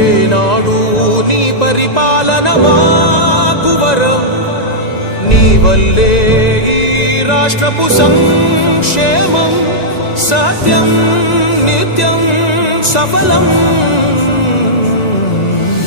ఏనాడు నీ పరిపాలన మాకు వరం. నీ వల్లే ఈ రాష్ట్రపు సంఘ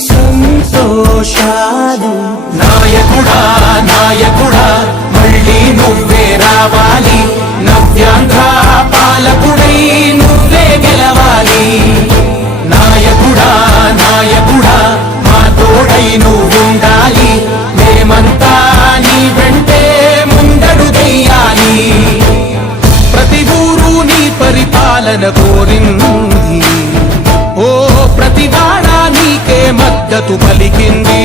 సంతోషాలు. నాయకుడా నాయకుడా మళ్ళీ నువ్వే రావాలి. నవ్యాంధ్ర పాలకుడై నువ్వే గెలవాలి. నాయకుడా నాయకుడా మా తోడై నువ్వుండాలి. మేమంతా నీ వెంటే ముందడుగెయ్యాలి ప్రతి ఊరు నీ పరిపాలన కోరింది మద్దతు పలికింది.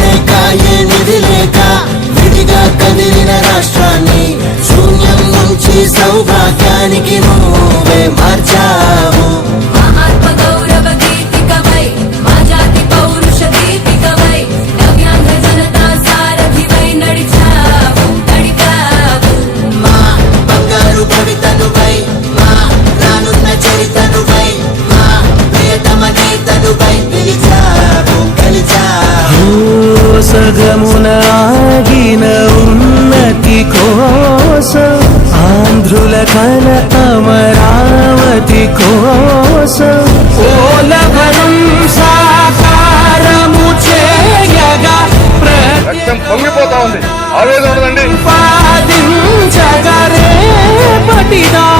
లేక ఏ నిధి లేక రాష్ట్రాన్ని శూన్యం నుంచి సౌభాగ్యానికి నువ్వే సగమున ఆగిన ఉన్నతి కోసం ఆంధ్రుల కల అమరావతి కోసం. ఓలవరం సాకారము చేయగా రక్తం పొంగిపోతా ఉంది. ఆవేదన ప్రతిపాదించగరే పటిదారికి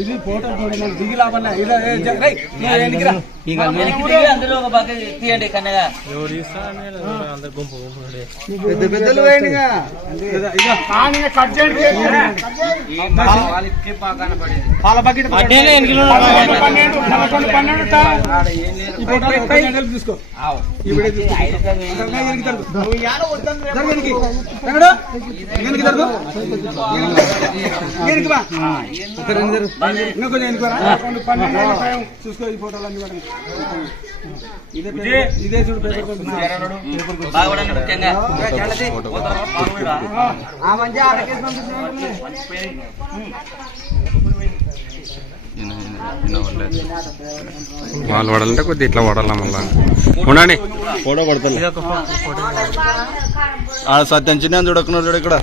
ఇది ఫోటో చూడండి దిగి లాభన్నా అందరూ ఒక పక్క తీయండి కన్నగా పెద్ద పెద్దలు పోయిందిగా కట్ చేయండి పాల బకెట్ పన్నెండు పదకొండు పన్నెండు తీసుకో ఇప్పుడు చూసుకో ఈ ఫోటోలు అన్ని కూడా. ఇదే చూడు వాళ్ళు పడాలంటే కొద్దిగా ఇట్లా పడాలి మళ్ళా. ఉండండి. ఫోటో కొడతాను ఆ సత్యం చిన్న చూడకున్నారు చూడు ఇక్కడ.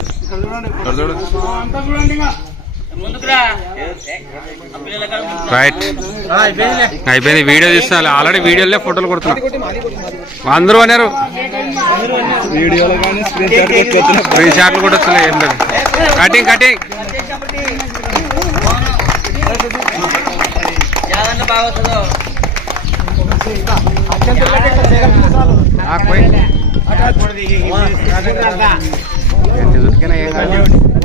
ఇక్కడ చూడు. రైట్ అయిపోయింది వీడియో తీస్తున్నా ఆల్రెడీ వీడియోలే ఫోటోలు కొడుతున్నా. అందరూ అన్నారు. స్క్రీన్ షాట్లు కూడా వస్తున్నాయి ఏం లేదు. కటింగ్ కటింగ్ జాగ్రత్త బాగా వస్తుందో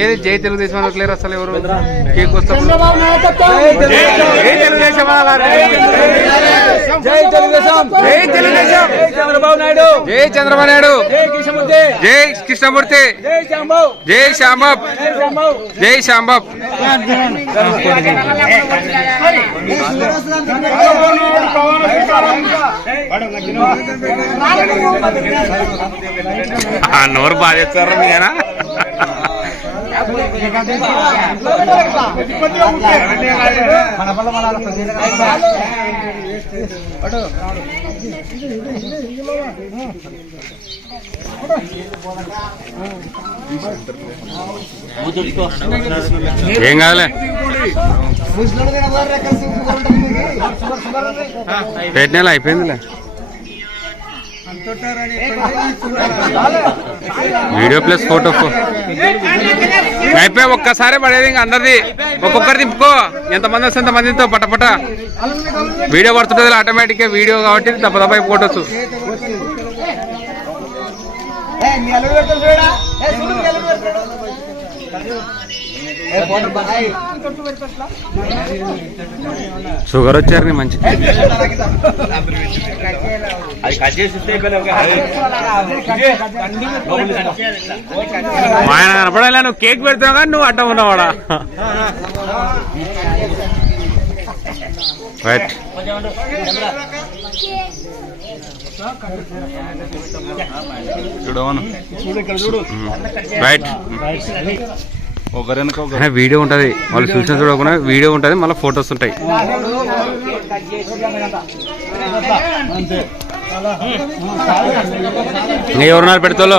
ఏది జై తెలుగుదేశం అనట్లేరు అసలు ఎవరు? కేక్ జై చంద్రబాబు నాయుడు. జై చంద్రబాబు నాయుడు. జై కృష్ణమూర్తి. జై కృష్ణమూర్తి. జై శాంబాబు జై శ్యాంబాబ్ జై శ్యాంబాబ్ ఆ నోరు బాగా చేస్తారు మీనా ఏం కాదులే. పెట్టిన అయిపోయిందిలే. వీడియో ప్లస్ ఫోటో అయిపోయి ఒక్కసారి పడేది ఇంకా అందరిది. ఒక్కొక్కరి తిప్పుకో. ఎంతమంది వస్తే ఎంతమందితో పటపట. వీడియో పడుతుంటుంది ఆటోమేటిక్గా వీడియో కాబట్టి దెబ్బ దెబ్బ ఫోటోస్. షుగర్ వచ్చారు మంచి ఆయన కనపడాలి నువ్వు కేక్ పెడతావు కానీ నువ్వు అడ్డం ఉన్నవాడా. రైట్ కొంచెం ఉండు. వీడియో ఉంటుంది. వాళ్ళు చూసిన చూడకుండా వీడియో ఉంటుంది మళ్ళీ ఫొటోస్ ఉంటాయి. ఎవరున్నారు పెడతాలో